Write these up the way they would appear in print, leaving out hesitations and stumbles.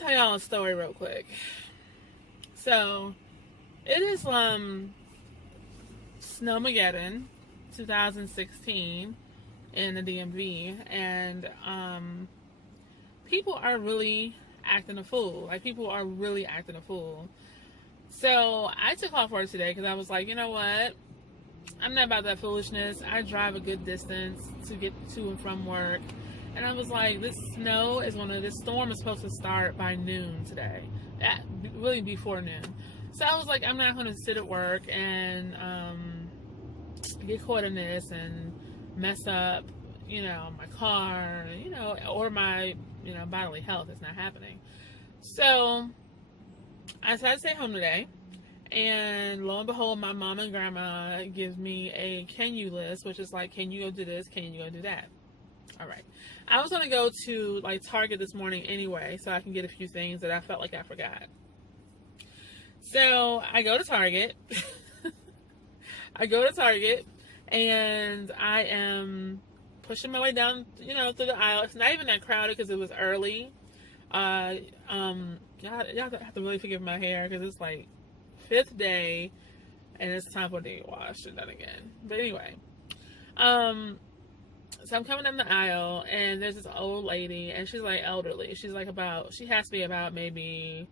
tell y'all a story real quick. So, it is Snowmageddon 2016 in the DMV, and people are really acting a fool. Like, people are really acting a fool. So, I took off work today because I was like, you know what? I'm not about that foolishness. I drive a good distance to get to and from work. And I was like, this storm is supposed to start by noon today. Really before noon. So I was like, I'm not going to sit at work and get caught in this and mess up, my car, or my, bodily health. It's not happening. So I decided to stay home today. And lo and behold, my mom and grandma give me a can you list, which is like, can you go do this? Can you go do that? All right. I was going to go to Target this morning anyway, so I can get a few things that I felt like I forgot. So I go to Target. And I am pushing my way down, through the aisle. It's not even that crowded because it was early. Y'all have to really forgive my hair because it's like 5th day and it's time for it to get washed and done again. But anyway, so I'm coming down the aisle and there's this old lady and she's like elderly. She has to be about maybe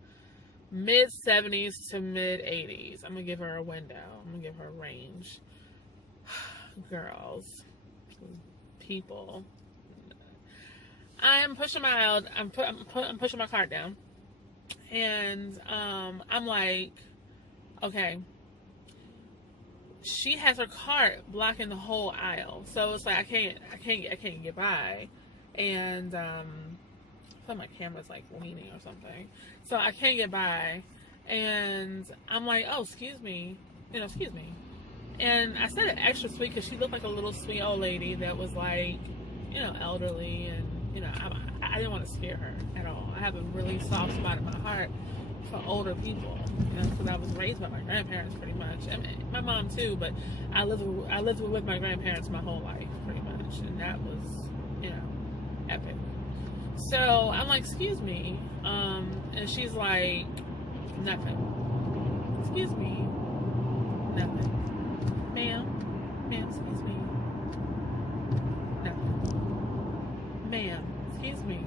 mid 70s to mid 80s. I'm gonna give her a window. I'm gonna give her a range. Girls, people. I'm pushing my aisle. I'm pushing my cart down, and I'm like, okay. She has her cart blocking the whole aisle, so it's like I can't get by, and I thought my camera's like leaning or something, so I can't get by, and I'm like, oh, excuse me, and I said it extra sweet because she looked like a little sweet old lady that was like, elderly, and I didn't want to scare her at all. I have a really soft spot in my heart for older people, because I was raised by my grandparents pretty much. I mean, my mom too, but I lived with my grandparents my whole life pretty much, and that was, epic. So I'm like, excuse me, and she's like, nothing. Excuse me, nothing. Ma'am, excuse me, nothing. Ma'am, excuse me.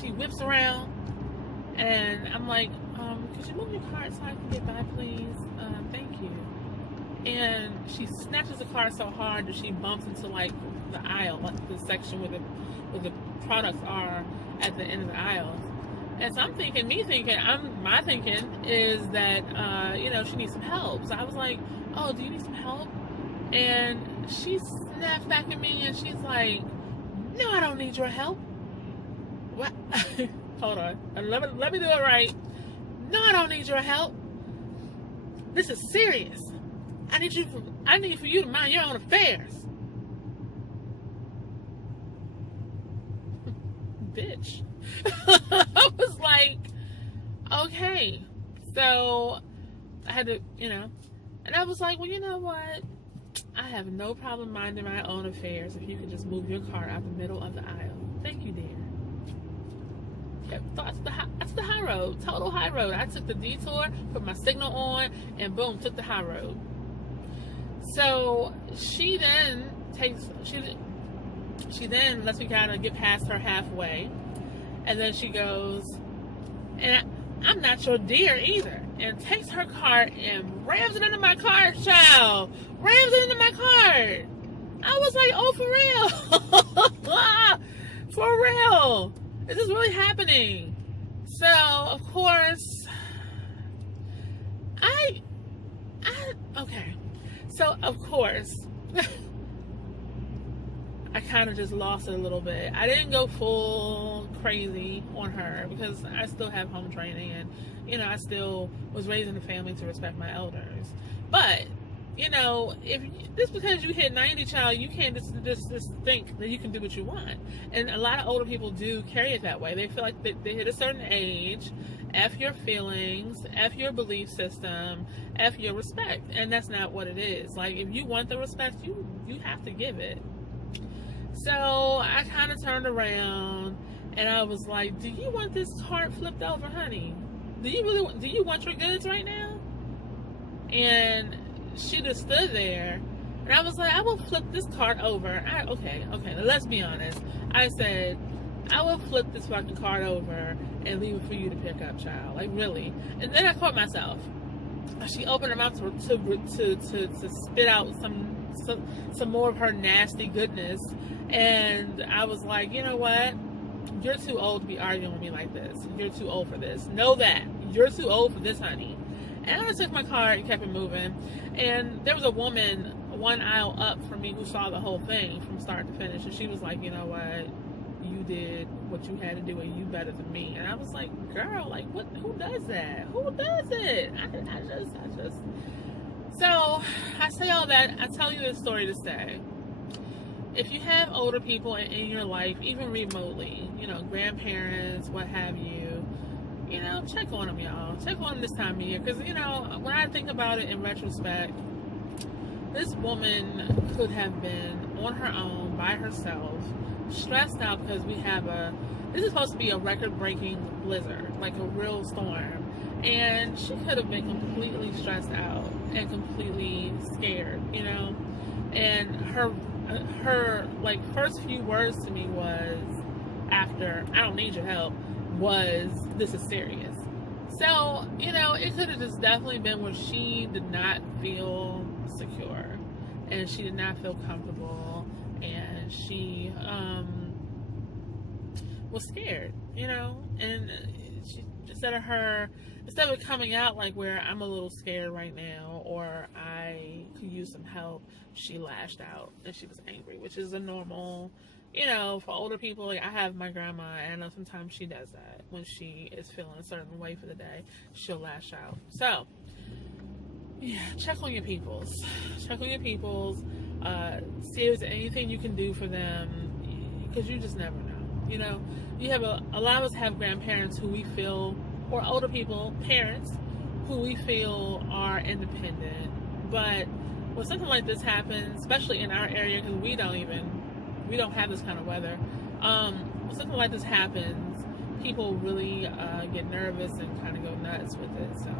She whips around. And I'm like, could you move your cart so I can get by, please? Thank you. And she snatches the cart so hard that she bumps into the aisle, the section where the products are at the end of the aisle. And so my thinking is that she needs some help. So I was like, oh, do you need some help? And she snaps back at me and she's like, no, I don't need your help. What? Hold on. Let me do it right. No, I don't need your help. This is serious. I need for you to mind your own affairs. Bitch. I was like, okay. So I had to, and I was like, well, you know what? I have no problem minding my own affairs if you could just move your car out the middle of the aisle. Thank you, dear. That's the high road, total high road. I took the detour, put my signal on, and boom, took the high road. So she then lets me kind of get past her halfway, and then she goes, and I'm not your dear either, and takes her cart and rams it into my cart, child. Rams it into my cart. I was like, oh, for real? For real? Is this really happening? So, of course, okay. So, of course, I kind of just lost it a little bit. I didn't go full crazy on her because I still have home training and, I still was raised in a family to respect my elders. But, if just because you hit 90, child, you can't just think that you can do what you want. And a lot of older people do carry it that way. They feel like they hit a certain age, F your feelings, F your belief system, F your respect. And that's not what it is. Like, if you want the respect, you have to give it. So I kind of turned around And I was like, do you want this cart flipped over, honey? Do you want your goods right now? And she just stood there. And I was like, I will flip this cart over. Okay, let's be honest. I said, I will flip this fucking cart over and leave it for you to pick up, child. Like, really. And then I caught myself. She opened her mouth to spit out some more of her nasty goodness. And I was like, you know what? You're too old to be arguing with me like this. You're too old for this. Know that. You're too old for this, honey. And I took my cart and kept it moving. And there was a woman one aisle up from me who saw the whole thing from start to finish. And she was like, you know what? You did what you had to do and you better than me. And I was like, girl, like, what? Who does that? Who does it? I just. So, I say all that. I tell you this story to say, if you have older people in your life, even remotely, you know, grandparents, what have you, you know, check on them, y'all. Check on them this time of year. Because, you know, when I think about it in retrospect, this woman could have been on her own, by herself, stressed out because this is supposed to be a record-breaking blizzard, like a real storm. And she could have been completely stressed out and completely scared, you know? And her like first few words to me was, after I don't need your help, was, this is serious. So, you know, it could have just definitely been where she did not feel secure and she did not feel comfortable and she was scared, you know. And she, instead of coming out like where I'm a little scared right now or I could use some help, she lashed out and she was angry, which is a normal, you know, for older people. Like, I have my grandma, and I know sometimes she does that when she is feeling a certain way for the day, she'll lash out. So yeah, check on your peoples. Check on your peoples. See if there's anything you can do for them, because you just never know. You know, you have a lot of us have grandparents who we feel, or older people, parents, who we feel are independent. But when something like this happens, especially in our area, because we don't have this kind of weather, when something like this happens, people really get nervous and kind of go nuts with it. So,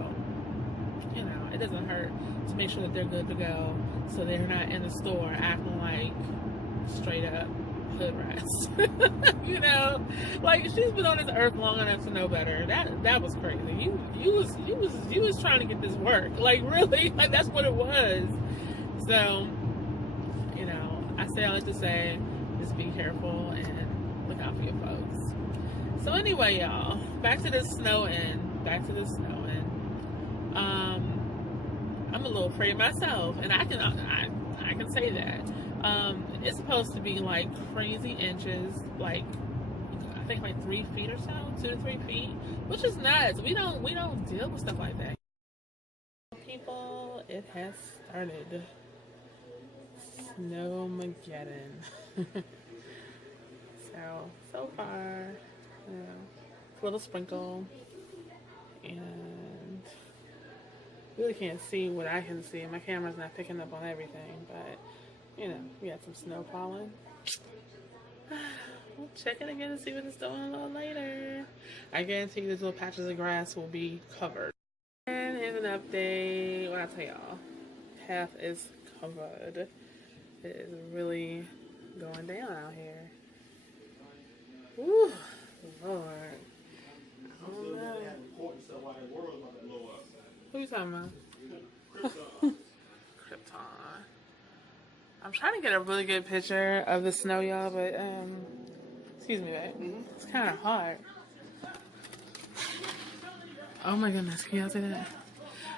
you know, it doesn't hurt to make sure that they're good to go, so they're not in the store acting like straight up hood rats. You know, like, she's been on this earth long enough to know better. That was crazy. You was trying to get this work, like, really, like, that's what it was. So, you know, I say all that to say, just be careful and look out for your folks. So anyway, y'all, back to this snowing. I'm a little afraid myself, and I can say that. It's supposed to be like crazy inches, like I think like 3 feet or so, 2 to 3 feet, which is nuts. We don't deal with stuff like that. People, it has started. Snowmageddon. So far, you know, a little sprinkle, and really can't see what I can see. My camera's not picking up on everything, but you know, we got some snow falling. We'll check it again and see what it's doing a little later. I guarantee these little patches of grass will be covered. And here's an update. What I tell y'all, path is covered. It is really going down out here. Woo, Lord. I don't know. Who you talking about? Krypton. I'm trying to get a really good picture of the snow, y'all, but excuse me, babe. It's kind of hard. Oh my goodness, can y'all see that?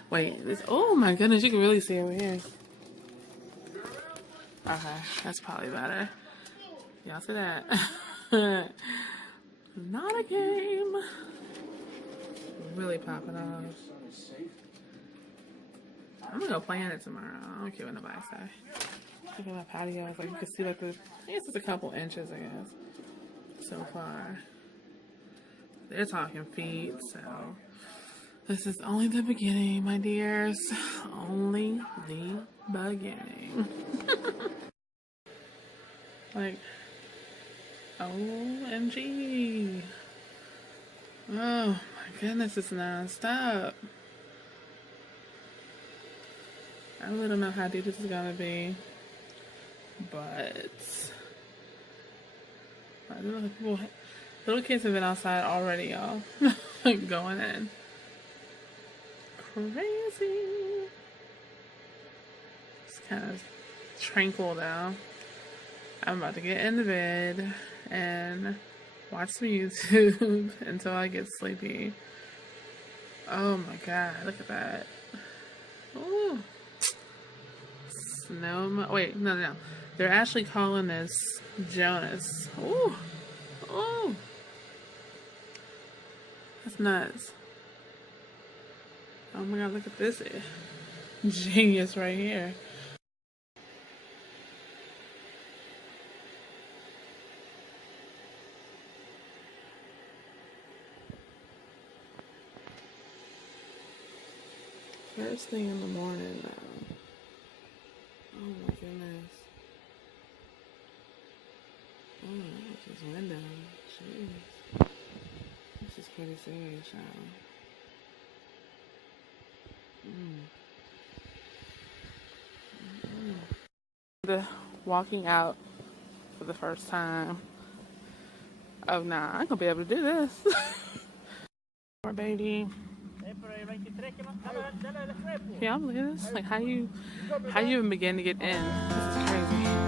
Wait, this. Oh my goodness, you can really see it over here. Okay, that's probably better. Y'all see that? Not a game. Really popping off. I'm gonna go play in it tomorrow. I don't care what nobody say. Look at my patio. It's like you can see like I guess it's a couple inches, I guess, so far. They're talking feet, so this is only the beginning, my dears. Only the beginning. Like, OMG. Oh my goodness, it's non-stop. I really don't know how deep this is gonna be, but little kids have been outside already, y'all. Going in. Crazy. It's kind of tranquil now. I'm about to get in the bed and watch some YouTube until I get sleepy. Oh my god, look at that. Ooh. Wait, no. They're actually calling this Jonas. Ooh. Ooh. That's nuts. Oh my god, look at this genius right here. First thing in the morning now. Oh my goodness. Oh, that's his window. Jeez. This is pretty serious, y'all. Walking out for the first time. Oh nah, I ain't gonna be able to do this. Poor baby. Yeah, I'm looking at this. Like how you even begin to get in. This is crazy.